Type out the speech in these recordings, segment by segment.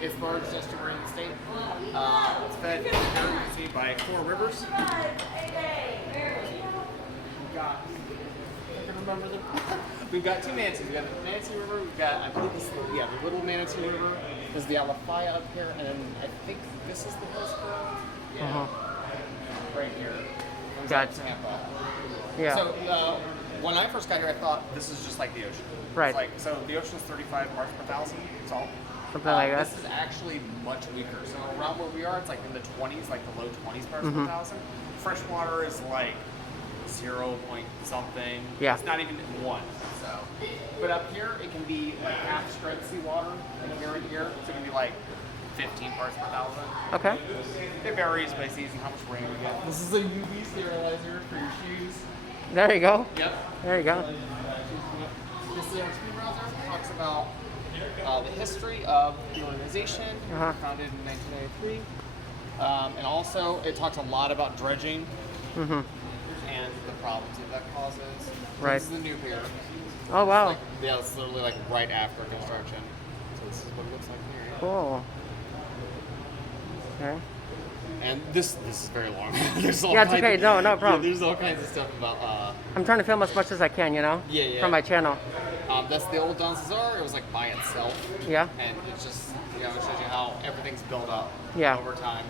It's the largest estuary in the state. It's fed, as you can see, by 4 rivers. We've got, I can remember them. We've got 2 manatees. We've got the Manatee River. We've got, I believe this is the Little Manatee River. There's the Alafaya up here, and then I think this is the Hillsborough. Yeah. Right here. Gotcha. Tampa. Yeah. So when I first got here, I thought this is just like the ocean. Right. It's like, so the ocean's 35 parts per thousand salt. Something like that. This is actually much weaker. So around where we are, it's like in the 20s, like the low 20s parts per thousand. Freshwater is like 0 point something. Yeah. It's not even 1. So, but up here it can be like half strength seawater, and here and here, so it can be like 15 parts per thousand. Okay. It varies by season how much rain we get. This is a UV sterilizer for your shoes. There you go. Yep. There you go. This is our screen browser. It talks about the history of the organization, founded in 1993. And also, it talks a lot about dredging and the problems that causes. Right. This is the new pier. Oh, wow. Like, yeah, it's literally like right after construction. So this is what it looks like here. Cool. Okay. And this is very long. There's all Yeah, it's kinds okay. of- No problem. Yeah, there's all kinds of stuff about. I'm trying to film as much as I can, you know? Yeah. For my channel. That's the old Don Cesar. It was like by itself. Yeah. And it's just, it shows you how everything's built up over time.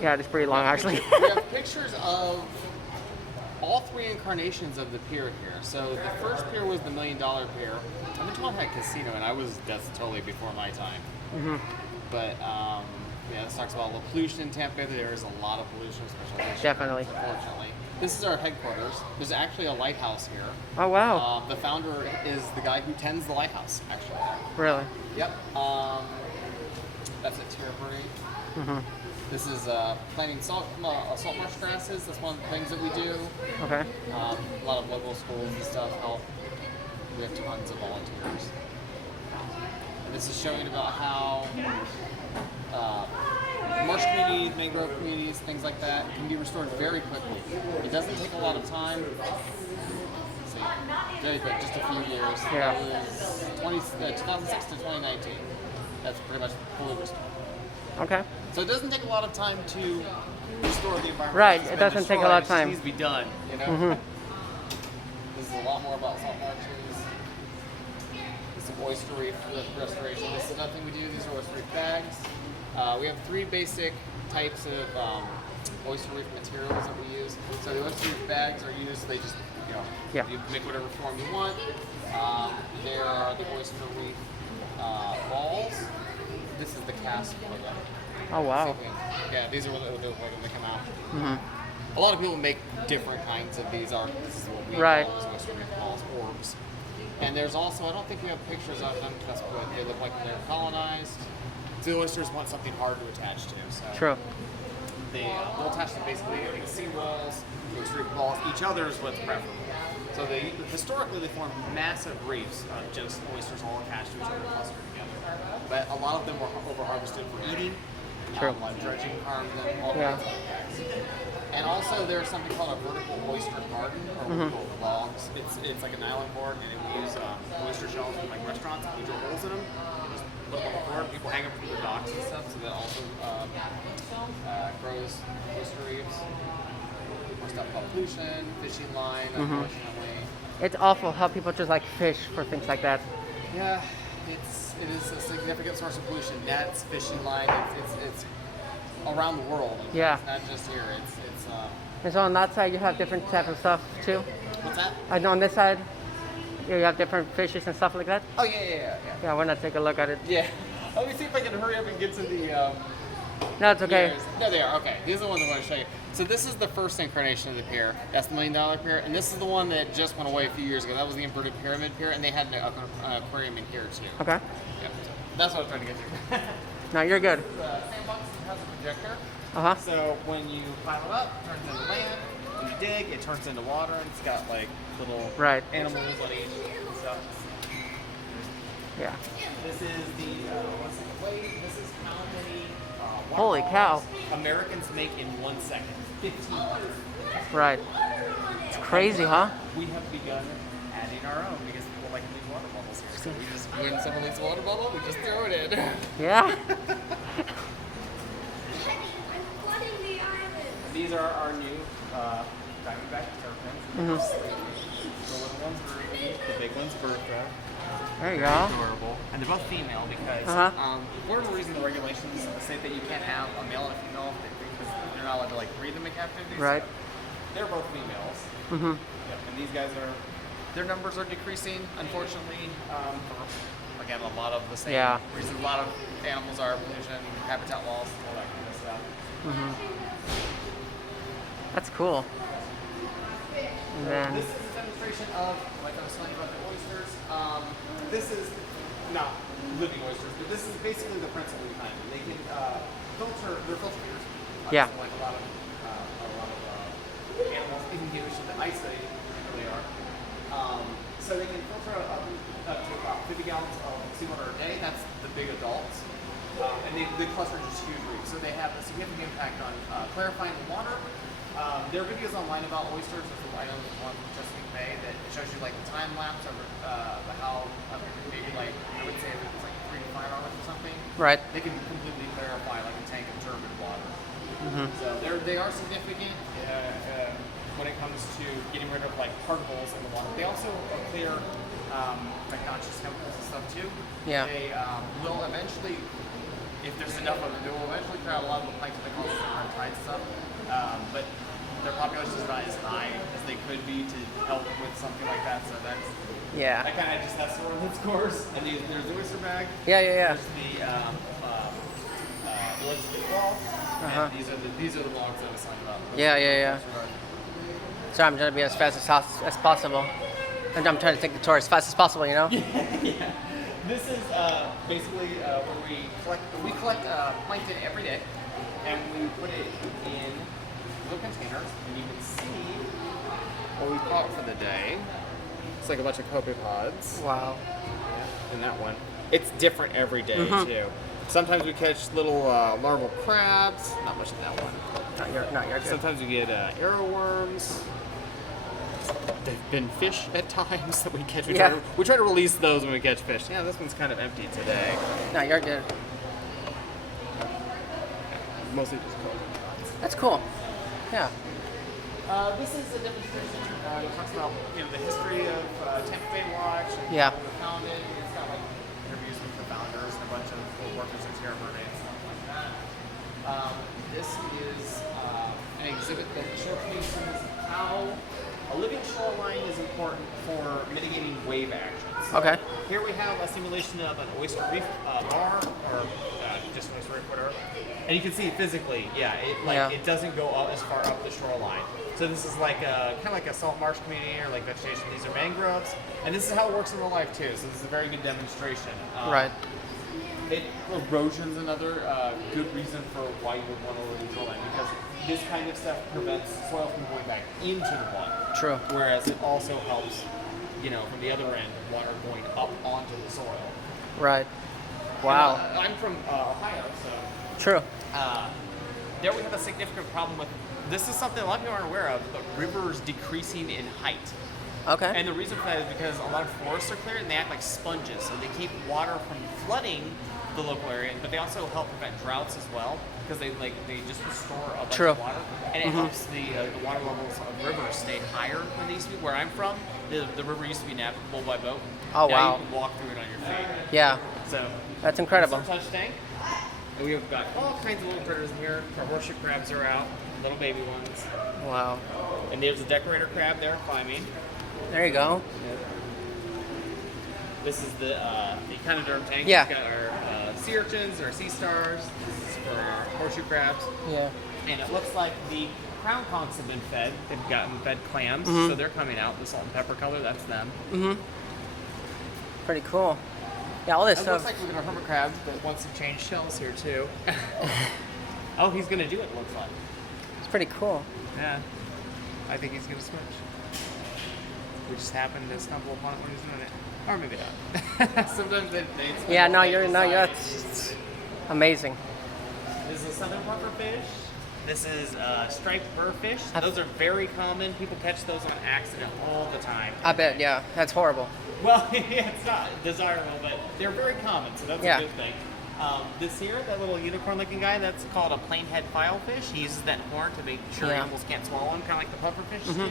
Yeah, it's pretty long, actually. We have pictures of all 3 incarnations of the pier here. So the first pier was the $1 Million Pier. I've been told it had a casino, and that's totally before my time. But this talks about pollution in Tampa. There is a lot of pollution, especially this year, Definitely. unfortunately. This is our headquarters. There's actually a lighthouse here. Oh, wow. The founder is the guy who tends the lighthouse, actually. Really? Yep. That's a tierbury. This is planting salt marsh grasses. That's one of the things that we do. Okay. A lot of local schools and stuff help. We have tons of volunteers. And this is showing about how marsh communities, mangrove communities, things like that can be restored very quickly. It doesn't take a lot of time. Let's see, very quick, just a few years. Yeah. It was 2006 to 2019. That's pretty much fully restored. Okay. So it doesn't take a lot of time to restore the environment. Right, It's it been doesn't take a destroyed, lot of it just time. needs to be done, you know? This is a lot more about salt marshes. This is oyster reef restoration. This is another thing we do. These are oyster reef bags. We have 3 basic types of oyster reef materials that we use. So the oyster reef bags are used, they just, you make whatever form you want. There are the oyster reef balls. This is the cast for them. Oh, wow. Yeah, these are what they look like when they come out. A lot of people make different kinds of these. This is what we call as oyster reef balls, orbs. And there's also, I don't think we have pictures of them, that's what they look like when they're colonized. So the oysters want something hard to attach to. So True. they'll attach to basically sea walls, oyster reef balls. Each other is what's preferable. So historically they formed massive reefs of just oysters all attached to each other, clustered together. But a lot of them were over-harvested for eating. True. Like dredging harmed them, all kinds of things. And also there's something called a vertical oyster garden, or vertical logs. It's like an island board, and we use oyster shells from like restaurants, and we drill holes in them, and just put them on the floor. People hang them from the docks and stuff, so that also grows oyster reefs. More stuff called pollution, fishing line, unfortunately. It's awful how people just like fish for things like that. Yeah, it is a significant source of pollution. Nets, fishing line, it's around the world. Yeah. It's not just here. It's And so on that side, you have different type of stuff too. What's that? And on this side, you have different fishes and stuff like that. Oh yeah. Yeah, why not take a look at it? Yeah. Let me see if I can hurry up and get to the. No, it's okay. No, they are. Okay. These are the ones I want to show you. So this is the first incarnation of the pier. That's the $1 Million Pier, and this is the one that just went away a few years ago. That was the inverted pyramid pier, and they had an aquarium in here too. Okay. Yep. That's what I was trying to get to. No, you're good. The sandbox has a projector. So when you pile it up, it turns into land. When you dig, it turns into water, and it's got like little animals on each and stuff. Yeah. This is the weight. This is how many Holy cow. Americans make in 1 second. 1,500. Right. It's crazy, huh? We have begun adding our own because people like to leave water bottles here. So we just, when someone leaves a water bottle, we just throw it in. Yeah. These are our new Diamondback terrapins. The little ones Ruby, the big one's Bertha. There you go. Adorable. And they're both female because one of the reasons the regulations say that you can't have a male and a female because they're not allowed to like breed them in captivity. Right. So they're both females. Yep. And these guys are, their numbers are decreasing, unfortunately, for, again, a lot of the same reasons. A lot of animals are pollution, habitat loss, all that kind of stuff. That's cool. And then This is a demonstration of, like I was telling you about the oysters. This is not living oysters, but this is basically the principle behind it. They can filter, they're filter feeders. Yeah. So like a lot of animals, even huge, so the ice they really are. So they can filter up to about 50 gallons of seawater a day. That's the big adults. And the cluster is just huge reefs. So they have a significant impact on clarifying the water. There are videos online about oysters. There's I know there's one from Chesapeake Bay that shows you like the time lapse of how maybe like I would say if it's like 3 to 5 hours or something. Right. They can completely clarify like a tank of turbid water. So they are significant when it comes to getting rid of like particles in the water. They also clear like noxious chemicals and stuff too. Yeah. They will eventually, if there's enough of them, they will eventually clear out a lot of the plankton that causes the tide stuff. But their population is not as high as they could be to help with something like that. So that kind of just has to run its course. And there's the oyster bag. Yeah. There's the oyster claw. And these are the logs that I was talking about. Yeah. So I'm trying to be as fast as possible. And I'm trying to take the tour as fast as possible, you know? Yeah. This is basically where we collect plankton every day, and we put it in little containers, and you can see what we caught for the day. It's like a bunch of copepods. Wow. Yeah, and that one. It's different every day too. Sometimes we catch little larval crabs. Not much in that one. Not your good. Sometimes we get arrowworms. There've been fish at times that we catch. We try to release those when we catch fish. Yeah, this one's kind of empty today. No, you're good. Mostly just copepods. That's cool. Yeah. This is a demonstration that talks about the history of Tampa Bay Watch and Yeah. how it was founded. It's got like interviews with the founders and a bunch of workers at Sierra Mermaid and stuff like that. This is an exhibit that showcases how a living shoreline is important for mitigating wave actions. Okay. Here we have a simulation of an oyster reef bar, or just an oyster reef, whatever. And you can see physically, it doesn't go up as far up the shoreline. So this is like kind of like a salt marsh community or like vegetation. These are mangroves, and this is how it works in real life too. So this is a very good demonstration. Right. Erosion's another good reason for why you would want to live in shoreline, because this kind of stuff prevents soil from going back into the water. True. Whereas it also helps, from the other end, water going up onto the soil. Right. Wow. And, I'm from Ohio, so. True. There we have a significant problem with, this is something a lot of people aren't aware of, but rivers decreasing in height. Okay. And the reason for that is because a lot of forests are cleared and they act like sponges, so they keep water from flooding the local area, but they also help prevent droughts as well, because they just store a bunch of water, and it helps the water levels of rivers stay higher than they used to be. Where I'm from, the river used to be navigable by boat. Oh, now wow. you can walk through it on your feet. Yeah. So That's incredible. Some touch tank. And we've got all kinds of little critters in here. Our horseshoe crabs are out, little baby ones. Wow. And there's a decorator crab there climbing. There you go. This is the echinoderm tank. Yeah. We've got our sea urchins, our sea stars. This is for our horseshoe crabs. Yeah. And it looks like the crown conchs have been fed. They've gotten fed clams, so they're coming out. The salt and pepper color, that's them. Pretty cool. Yeah, all this It stuff. looks like we're gonna hermit crabs, but wants to change shells here too. Oh, he's gonna do it. Looks like. It's pretty cool. Yeah. I think he's gonna switch. We just happened to stumble upon it when he's doing it, or maybe not. Sometimes they. Yeah, no, you're it's amazing. This is a southern puffer fish. This is striped burrfish. Those are very common. People catch those on accident all the time. I bet, yeah. That's horrible. Well, yeah, it's not desirable, but they're very common, so that's a good thing. This here, that little unicorn-looking guy, that's called a plainhead filefish. He uses that horn to make sure animals can't swallow him, kind of like the pufferfish do.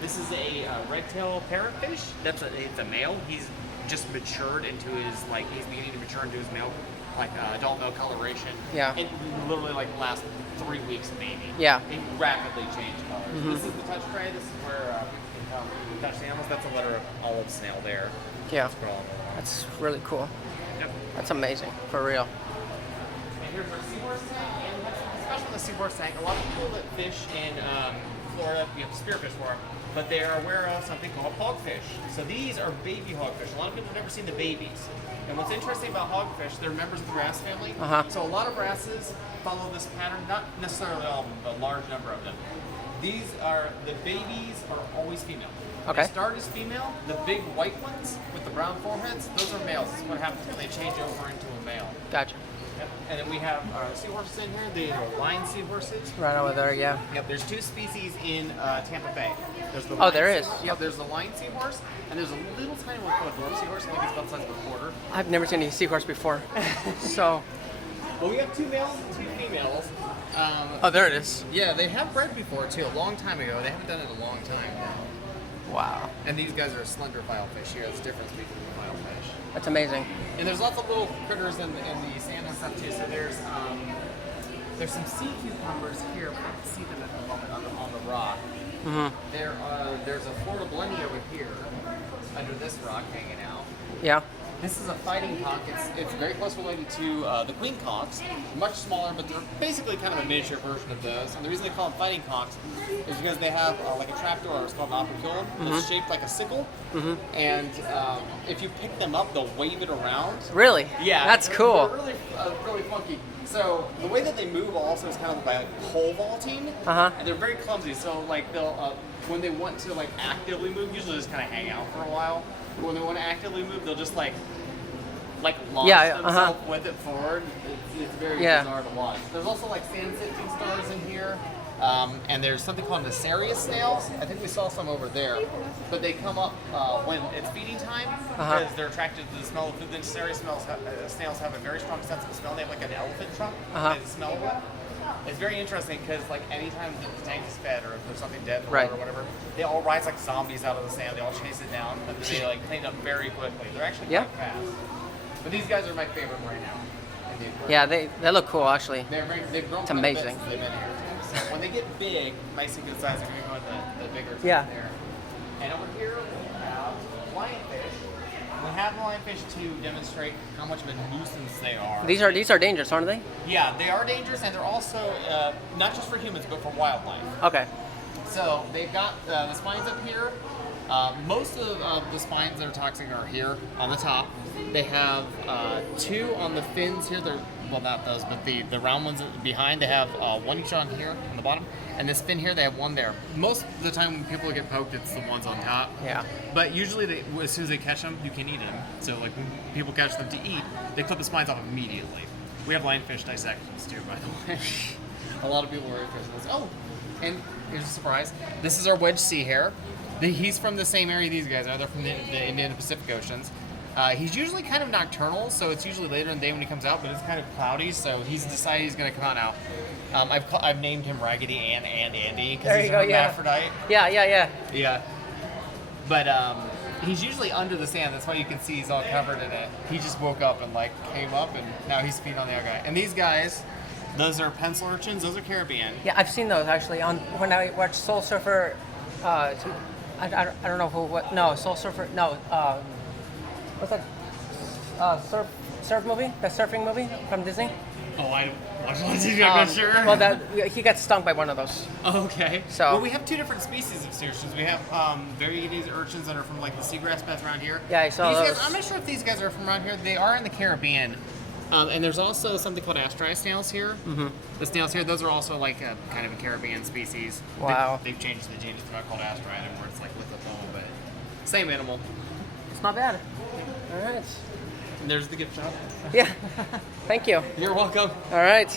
This is a red-tailed parrotfish. It's a male. He's just matured into his, he's beginning to mature into his male, adult male coloration. Yeah. It literally, lasts 3 weeks maybe. Yeah. It rapidly change colors. This is the touch tray. This is where people can come touch the animals. That's a letter of olive snail there. Yeah. That's really cool. Yep. That's amazing, for real. And here's our seahorse tank, and we have something special in the seahorse tank. A lot of people that fish in Florida, you have to spearfish for them, but they are aware of something called hogfish. So these are baby hogfish. A lot of people have never seen the babies. And what's interesting about hogfish, they're members of the wrasse family. So a lot of wrasses follow this pattern, not necessarily all of them, but a large number of them. The babies are always female. Okay. They start as female. The big white ones with the brown foreheads, those are males. This is what happens when they change over into a male. Gotcha. Yep. And then we have our seahorses in here. They are line seahorses. Right over there, yeah. Yep. There's 2 species in Tampa Bay. There's the there is. Yep. There's the line seahorse, and there's a little tiny one called a dwarf seahorse. I think it's about the size of a quarter. I've never seen any seahorse before. So. Well, we have 2 males and 2 females. There it is. Yeah, they have bred before too, a long time ago. They haven't done it in a long time now. Wow. And these guys are a slender filefish here. That's the difference between the filefish. That's amazing. And there's lots of little critters in the sand and stuff too. So there's some sea cucumbers here. We can't see them at the moment on the rock. There's a Florida blenny over here under this rock hanging out. Yeah. This is a fighting conch. It's very close related to the queen conchs, much smaller, but they're basically kind of a miniature version of those. And the reason they call them fighting conchs is because they have like a trapdoor, it's called an operculum, that's shaped like a sickle. And if you pick them up, they'll wave it around. Really? Yeah. That's cool. They're really funky. So the way that they move also is kind of by pole vaulting, and they're very clumsy. So they'll when they want to actively move, usually just kind of hang out for a while. But when they want to actively move, they'll just launch themselves with it forward. It's very bizarre to watch. There's also sand sifting stars in here. And there's something called Nacerius snails. I think we saw some over there. But they come up when it's feeding time because they're attracted to the smell of food. The Nacerius snails have a very strong sense of smell. They have like an elephant trunk they smell with. It's very interesting because anytime the tank is fed or if there's something dead in the water or whatever, they all rise like zombies out of the sand. They all chase it down, but they clean it up very quickly. They're actually quite fast. But these guys are my favorite right now. Indeed. Yeah, they look cool actually. They've grown. It's amazing. They've been here. So when they get big, nice and good size, they're going to go into the bigger tank there. And over here we have lionfish. We have lionfish to demonstrate how much of a nuisance they are. These are dangerous, aren't they? Yeah, they are dangerous, and they're also not just for humans, but for wildlife. Okay. So they've got the spines up here. Most of the spines that are toxic are here on the top. They have 2 on the fins here. Well, not those, but the round ones behind. They have 1 each on here on the bottom, and this fin here they have 1 there. Most of the time when people get poked, it's the ones on top. Yeah. But usually, as soon as they catch them, you can eat them. So when people catch them to eat, they clip the spines off immediately. We have lionfish dissections too, by the way. A lot of people are interested in this. Oh, and here's a surprise. This is our wedge sea hare. He's from the same area these guys are. They're from the Indian and Pacific Oceans. He's usually kind of nocturnal, so it's usually later in the day when he comes out, but it's kind of cloudy, so he's decided he's going to come out now. I've named him Raggedy Ann and Andy because he's a hermaphrodite. Yeah. But he's usually under the sand. That's why you can see he's all covered in it. He just woke up and came up, and now he's feeding on the other guy. And these guys, those are pencil urchins. Those are Caribbean. Yeah, I've seen those actually when I watched Soul Surfer. I don't know Soul Surfer. No, what's that? Surf movie? The surfing movie from Disney? Oh, I watched one TV, I'm not sure. Well, he got stung by one of those. Okay. So. Well, we have 2 different species of sea urchins. We have varieties of urchins that are from the seagrass beds around here. Yeah, I saw those. Guys, I'm not sure if these guys are from around here. They are in the Caribbean. And there's also something called astraea snails here. The snails here, those are also kind of a Caribbean species. Wow. They've changed the genus. They're not called astraea anymore. It's lithophoma, but same animal. It's not bad. All right. And there's the gift shop. Yeah. Thank you. You're welcome. All right.